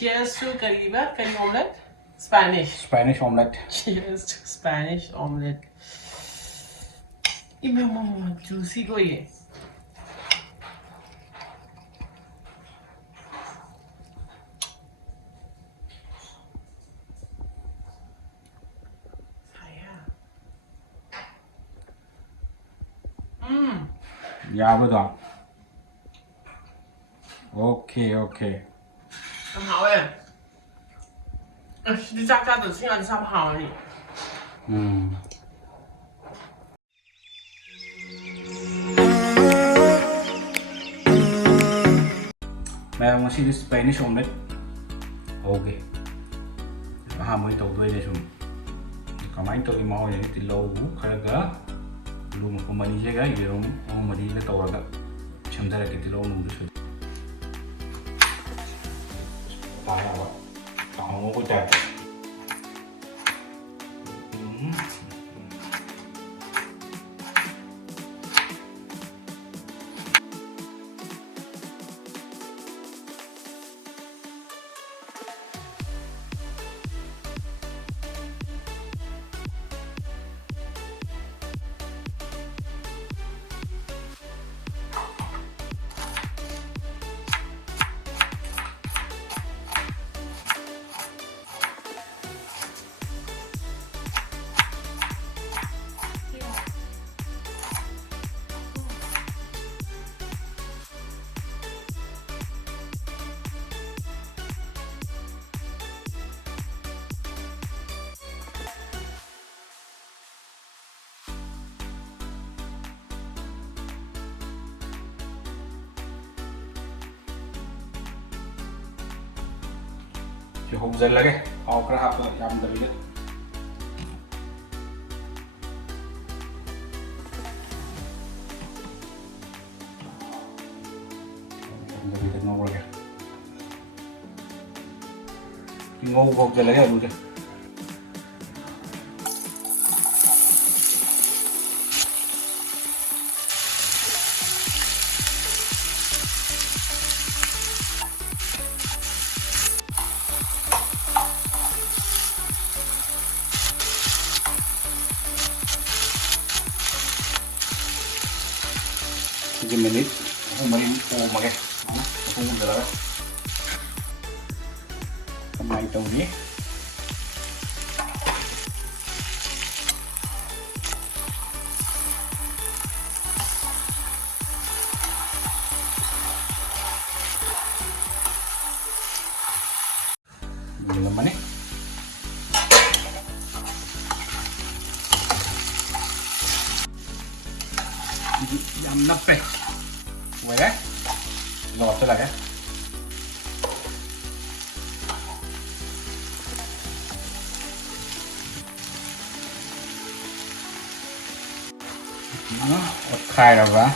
Cheers to curry omelette. Spanish omelette. Cheers to Spanish omelette. 이면 juicy को ये. 야부다. 오케이. Làm hảo em. Đi chắc ra tự xin ăn sao hảo nhỉ? Meron nga sila Spanish omelette. Okay. Mahamoy ito doon na siya. Kamain to imaw niya tilaw kaya lumang pumani siya guys. Pero mali na tawaga. Siyang dala kitilaw nung doon siya. Tayo ba? Ako ko dyan. Thì hộp dần là cái họ có học rồi làm đấy đấy cái ngô rồi kìa cái ngô hộp dần là cái đủ chưa menit aku main pakai aku udah kamay ito ni ini naman eh yum na pe vậy lọt trở lại cái nó khai rồi vả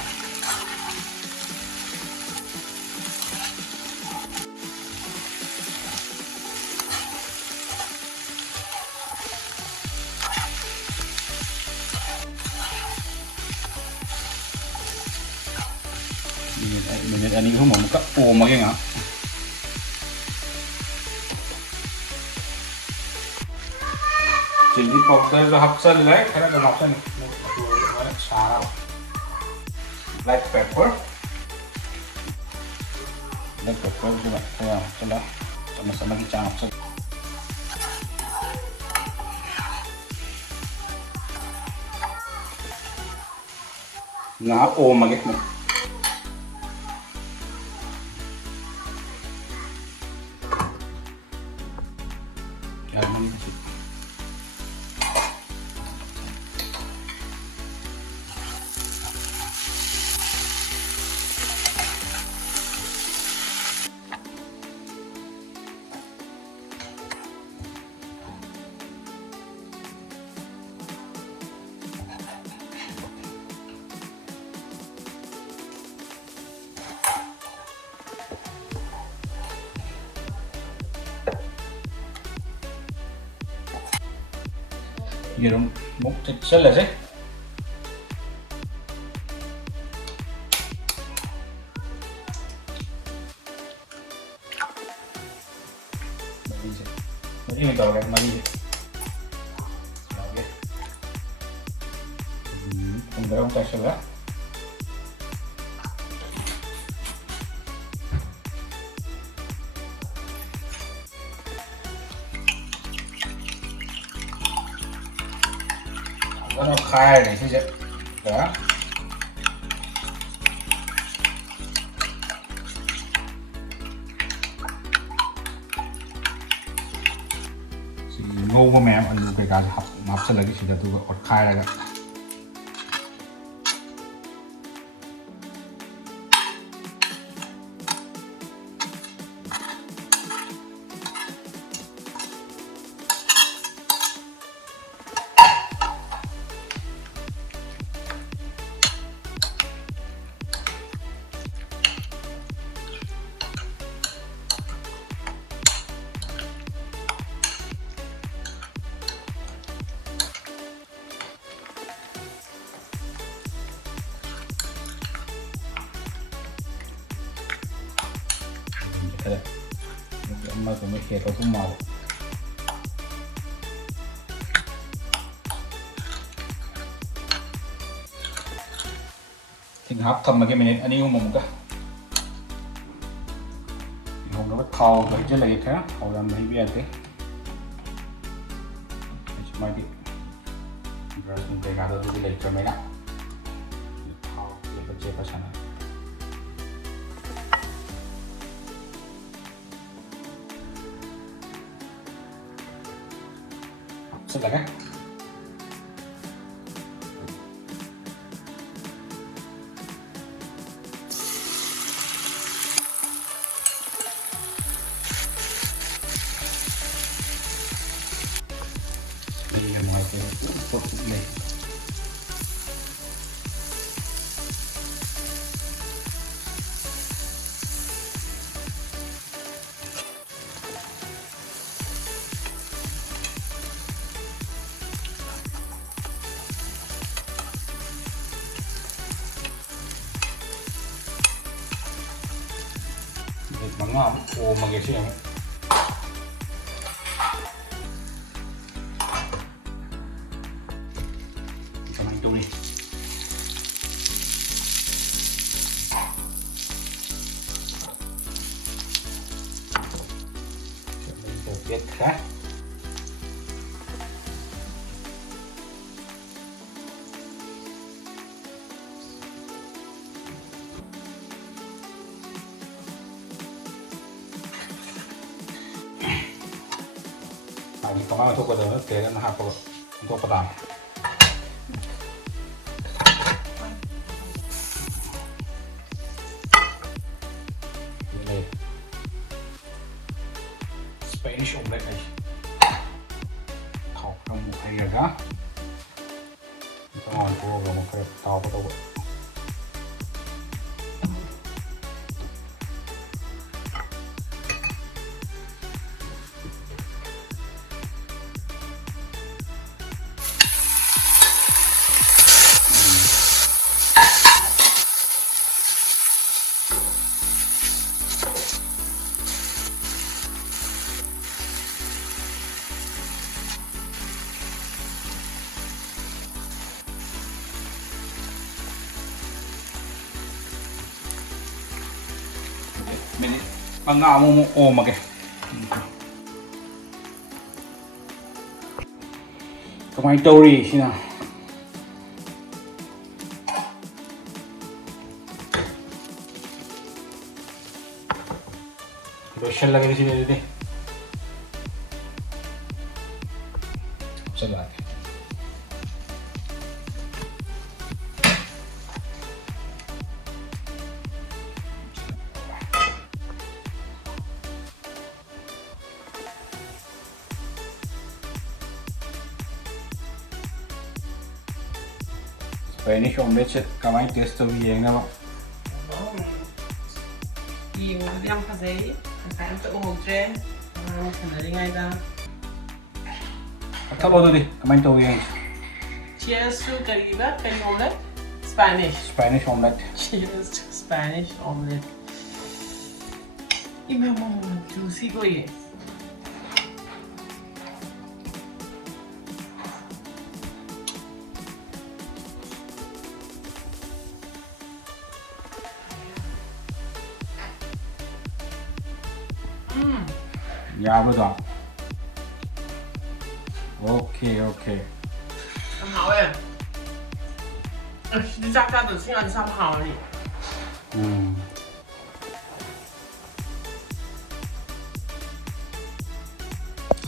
mình anh ấy không muốn cắt ôm mà cái ngã chili powder hấp dẫn đấy cái đó là hấp dẫn xả black pepper juga kayak coba sama-sama kita hấp dẫn ngã ôm mà cái Girum múc thịt rất là dễ. 이제 머리는 더 오래 머리. 오케이. 공부랑 다시가. nó khai này chứ vậy đó ngu của mẹ anhดูcái học học sẽ là cái sự tôi gọt khai này đó Đây. Mà cũng mới khé cũng màu thịnh hấp thầm mà cái mình anh yêu mùng cả hôm nó bắt khâu vậy chứ là gì thế khâu làm mấy bia thế cuma di terus mereka tuh di lecture mereka khâu dia kerja sana sudah kan ini yang mau untuk ini mangap oh magesya sama itu nih coba lihat kan ini kemana tuh pada kayak nah apa untuk pedang ini Spanish omelette này thọc trong một hay gà ngon cô và một cái tàu bắt đầu mình bằng ngào mù ôm mà kìa công anh Tori xin nào lotion lagi di sini deh sebelah Spanish omelette kamay testo bien na ba? Yung yang kasi kain to umugre sanari ngay da Talo do di kamay to bien. Cheers to kariba kay omelette Spanish omelette. Cheers to Spanish omelette. Ima mo juicy ko ye ꯌꯥꯕꯗꯣ okay okay 很好哎。你家家的青安上好你。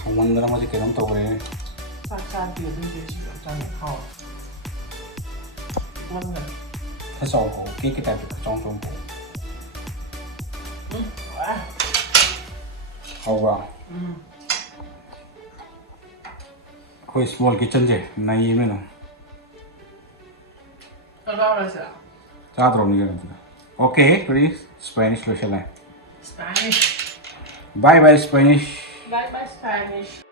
ꯍꯥꯎꯃꯟꯗꯅ ꯃꯁꯤ ꯀꯩꯅꯣꯝ ꯇꯧꯈ꯭ꯔꯦ 家家的这些是有真的好。温的。 ꯈꯔ ꯆꯥꯎꯕ ꯀꯦꯛꯀꯤ ꯇꯥꯏꯞꯇ ꯈꯔ ꯆꯥꯎ ꯆꯥꯎꯕ 哎。 ꯍꯥꯎꯕ꯭ꯔꯥ ꯑꯩꯈꯣꯏ ꯁ꯭ꯃꯣꯜ ꯀꯤꯠꯆꯟꯁꯦ ꯅꯩꯃꯦꯅ 要不要来吃啊 ꯆꯥꯗ꯭ꯔꯣꯕꯅꯤ ꯀꯩꯅꯣꯗꯨꯗ ꯑꯣꯀꯦ ꯀꯔꯤ ꯁ꯭ꯄꯦꯅꯤꯁ ꯂꯣꯏꯁꯤꯜꯂꯦ？Spanish。 ꯕꯥꯏ ꯕꯥꯏ ꯁ꯭ꯄꯦꯅꯤꯁ Bye bye Spanish。